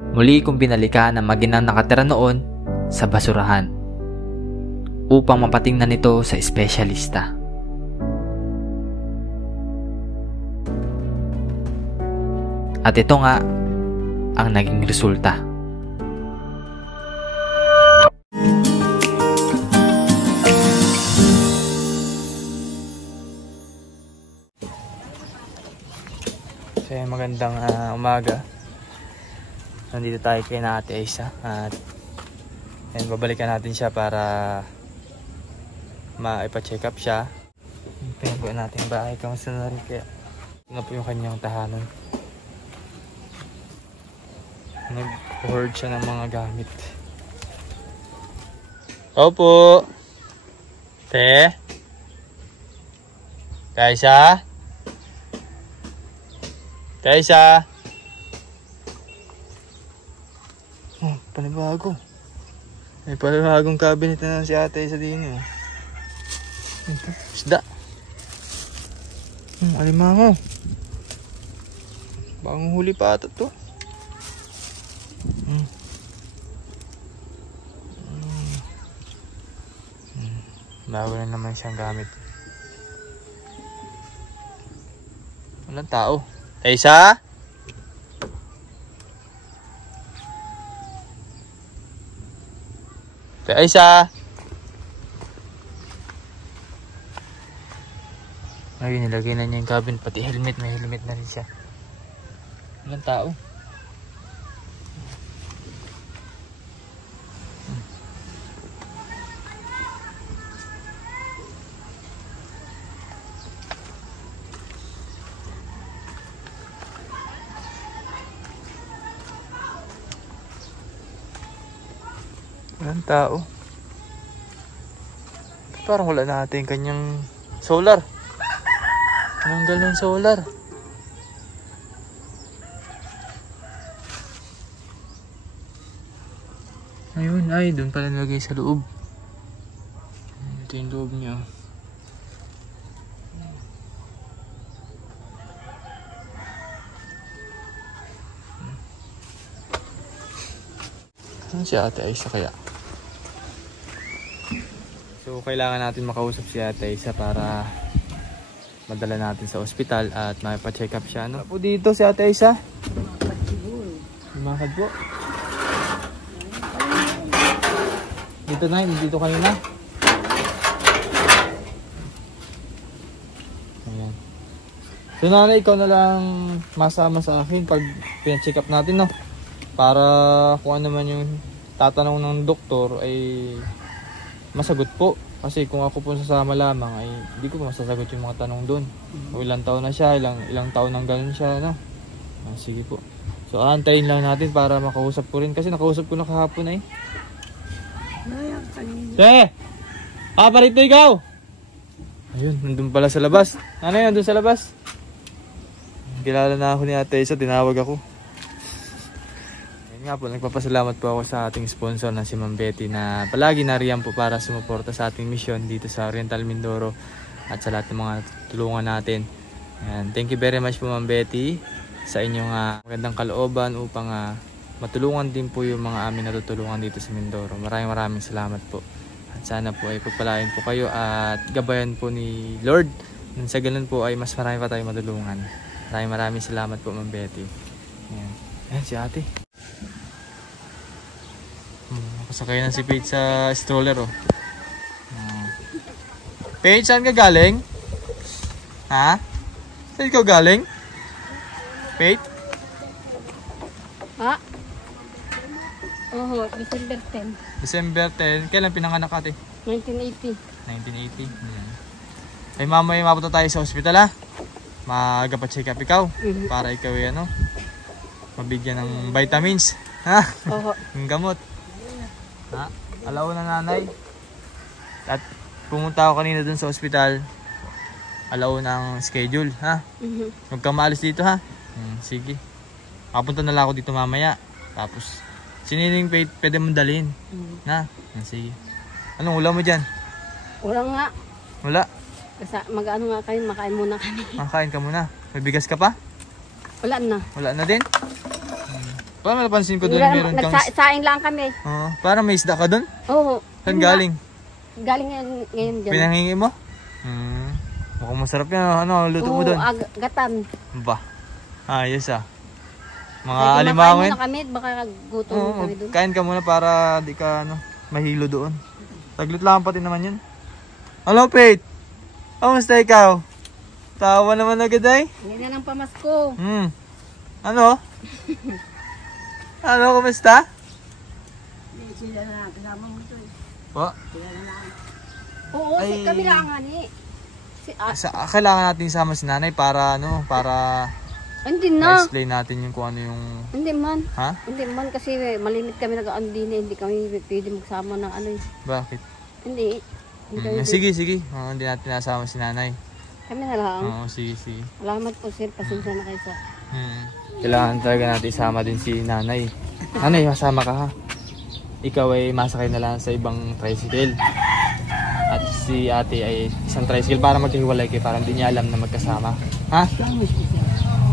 Muli kong binalikan ang maginang nakatira noon sa basurahan upang mapatingnan ito sa espesyalista. At ito nga ang naging resulta. So magandang umaga. Nandito tayo kay Ate Aisa at babalikan natin siya para maipa-check up siya. Pinagawa natin bahay, kamusta na rin kaya ito na po yung kanyang tahanan. Nag-hoard siya ng mga gamit. Opo Te Kaisa Kaisa. Oh, panibago. May panibagong cabinet na si Ate Aisa din eh. Ito, isda. Alimango. Bagong huli pa ata to. Bago na naman siyang gamit. Walang tao. Aisa? Aisa? Ay, nilagay na niya yung cabin, pati helmet, may helmet na rin siya. Walang tao. Walang tao. Parang wala natin kanyang solar. Nanggal ng solar. Ayun, ay doon pala nilagay sa loob. Ito yung loob niya. Saan si Ate Aisa kaya? So kailangan natin makausap si Ate Aisa para madala natin sa ospital at maipa-check up siya. Ano po dito si Ate Aisa? Lumakad po. Dito na, dito kayo na. Ayan. So nanay, ikaw na lang masama sa akin pag pina-check up natin, no? Para kung ano man yung tatanong ng doktor ay masagot po. Kasi kung ako po sasama lamang ay hindi ko masasagot yung mga tanong doon. O ilang taon na siya, ilang taon nang ganun siya, no? Sige po. So antayin lang natin para makausap ko rin. Kasi nakausap ko na kahapon eh. Te! Parito ikaw! Ayun, nandun pala sa labas. Ano yun, nandun sa labas? Kilala na ako ni Ate Aisa, tinawag ako. Nga po, nagpapasalamat po ako sa ating sponsor na si Ma'am Betty na palagi nariyan po para sumuporta sa ating misyon dito sa Oriental Mindoro at sa lahat ng mga tulungan natin. Ayan, thank you very much po Ma'am Betty sa inyong magandang kalooban upang matulungan din po yung mga amin natutulungan dito sa Mindoro. Maraming salamat po. At sana po ay pagpalain po kayo at gabayan po ni Lord. Nang sa ganun po ay mas marami pa tayong matulungan. Maraming salamat po Ma'am Betty. Ayan, ayan si ate. Nakasakay na si Paige sa stroller oh. Paige, saan ka galing? Ha? Saan ikaw galing? Paige? Ha? Oo, December 10. December 10. Kailan pinanganak ate? 1980. 1980. Ay mamaya mapunta tayo sa ospital ha. Maaga pa check up ikaw. Para ikaw ay mabigyan ng vitamins. Ha? Oo. Yung gamot. Ha? Alauna nanay. At pumunta ako kanina dun sa ospital. Alauna ang schedule, ha? Huwag kang maalis dito, ha? Sige. Papunta na lang ako dito mamaya. Tapos, siniling pwede mong dalhin. Ha? Sige. Anong ulam mo dyan? Wala nga. Wala? Mag-ano nga kayo, makain muna kami. Makain ka muna. May bigas ka pa? Wala na. Wala na din? Parang napansin ko doon meron kang... Nagsaing lang kami. Parang may isda ka doon? Oo. Saan galing? Galing ngayon dyan. Pinanghingi mo? Mukhang masarap yan. Ano, luto mo doon? Gatan. Ba? Ayos ah. Mga Ay, alimango muna kami, baka gutom kami doon. Kain ka muna para di ka mahilo doon. Taglit lang pati naman yan. Hello, Pete. Kamusta ikaw? Tawa naman agad ay. Ganyan ang pamasko. Ano? Ano, kumusta? Sila na, kasama mo ito. Po? Sila na. Oo, kami lang nga ni. Kailangan natin isama si nanay para hindi na. explain natin yung kung ano yung... Hindi man. Ha? Hindi man kasi malimit kami nag-aandin hindi kami pwede magsama ng ano eh. Bakit? Hindi. Sige. Hindi natin nasama si nanay. Kami na lang. Oo, sige. Salamat po sir, pasensya na kayo sa... Kailangan talaga natin isama din si nanay. Nanay, masama ka ha. Ikaw ay masakay na lang sa ibang tricycle. At si ate ay isang tricycle para magkahiwalay kayo, para hindi niya alam na magkasama. Ha?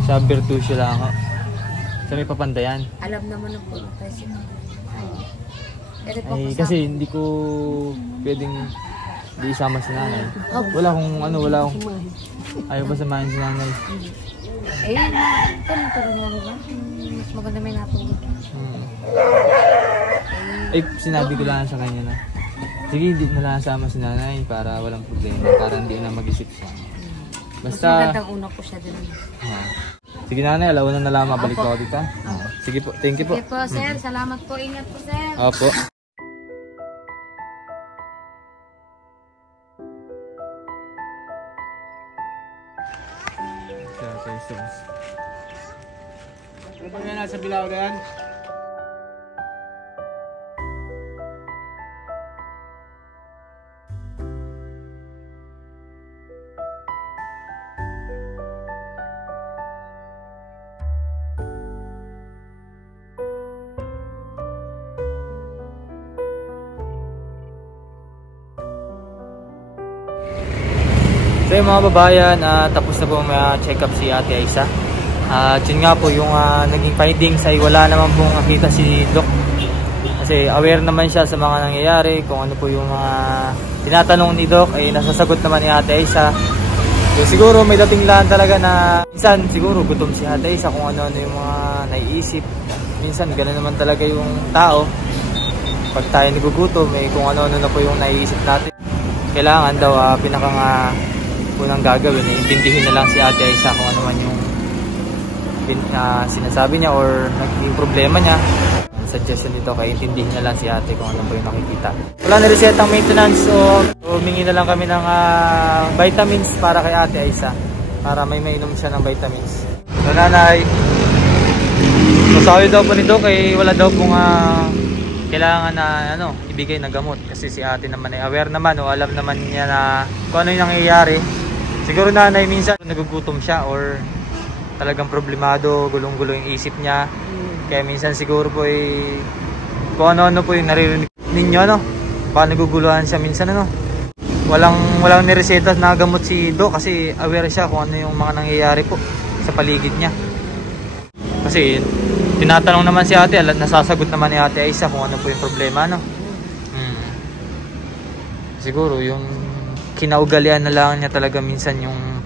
Sa Bertuccio lang ho. Sa may Papandayan. Alam naman ng po tricycle. Ay, kasi hindi ko pwedeng di isama si nanay. Wala akong ayaw ba samahin si nanay? Turo na rin ba? Mas maganda may natulog. Sinabi ko lang sa kanya na sige, hindi na lang sama si nanay para walang problema, para hindi na mag-isip siya. Basta... Mas magandang una po siya din. Sige nanay, alawan na lang mabalik ako dito. Sige po, thank you po. Sige po sir, salamat po, ingat po sir. Opo. Ano ba nga nasa Bilawagan? So yung mga babayan, tapos na po check up si Ate Aisa. At yun nga po yung naging findings ay wala naman pong nakita si Doc. Kasi aware naman siya sa mga nangyayari, kung ano po yung mga tinatanong ni Doc ay nasasagot naman ni Ate Aisa. So siguro may dating lang talaga na minsan siguro gutom si Ate Aisa kung ano-ano yung mga naiisip. Minsan gano'n naman talaga yung tao. Pag tayo nagugutom, kung ano-ano na po yung naiisip natin. Kailangan daw unang gagawin, intindihin na lang si Ate Aisa kung ano man yung sinasabi niya or naging problema niya. Suggestion nito, kaya intindihin niya lang si ate kung ano po yung nakikita. Wala na resetang maintenance, so humingi na lang kami ng vitamins para kay Ate Aisa, para may mainom siya ng vitamins. So nanay, masabi daw po nito kay wala daw pong kailangan na ibigay na gamot, kasi si ate naman ay aware naman o alam naman niya na kung ano yung nangyayari. Siguro nanay minsan nagugutom siya or talagang problemado, gulong-gulo yung isip niya. Kaya minsan siguro po kung ano-ano po yung naririnig ninyo, baka naguguluhan siya minsan, walang nireseta na gamot si Doc kasi aware siya kung ano yung mga nangyayari po sa paligid niya. Kasi tinatanong naman si ate, nasasagot naman ni Ate Aisa kung ano po yung problema, Siguro yung kinaugalian na lang niya talaga minsan yung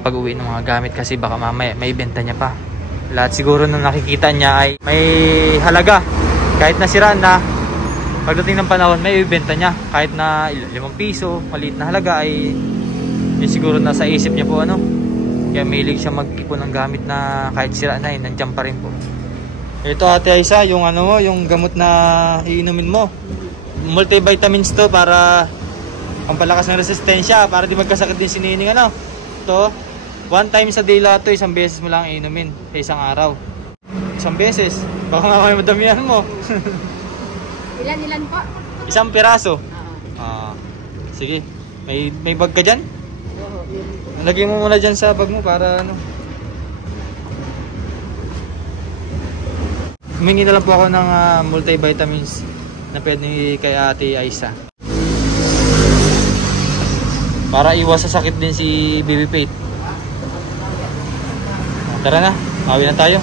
pag-uwi ng mga gamit, kasi baka mamaya may benta niya pa. Lahat siguro nung nakikita niya ay may halaga, kahit nasiraan na, pagdating ng panahon may ibenta niya kahit na 5 piso, maliit na halaga, ay yun siguro nasa isip niya po, kaya mahilig siya mag-ipon ng gamit na kahit sira na nandiyan pa rin po. Ito Ate Aisa, yung yung gamot na iinumin mo, multivitamins to para pampalakas ng resistensya, para di magkasakit din si Nining. To 1 time sa day lahat to, 1 beses mo lang inumin sa isang araw. 1 beses, baka nga may madamihan mo. Ilan po? 1 piraso. Sige, may bag ka dyan? Lagyan mo muna dyan sa bag mo para humingi na lang po ako ng multivitamins na pwede kay Ate Aisa, para iwas sa sakit din si Baby Pate. Tara na, awi na tayo.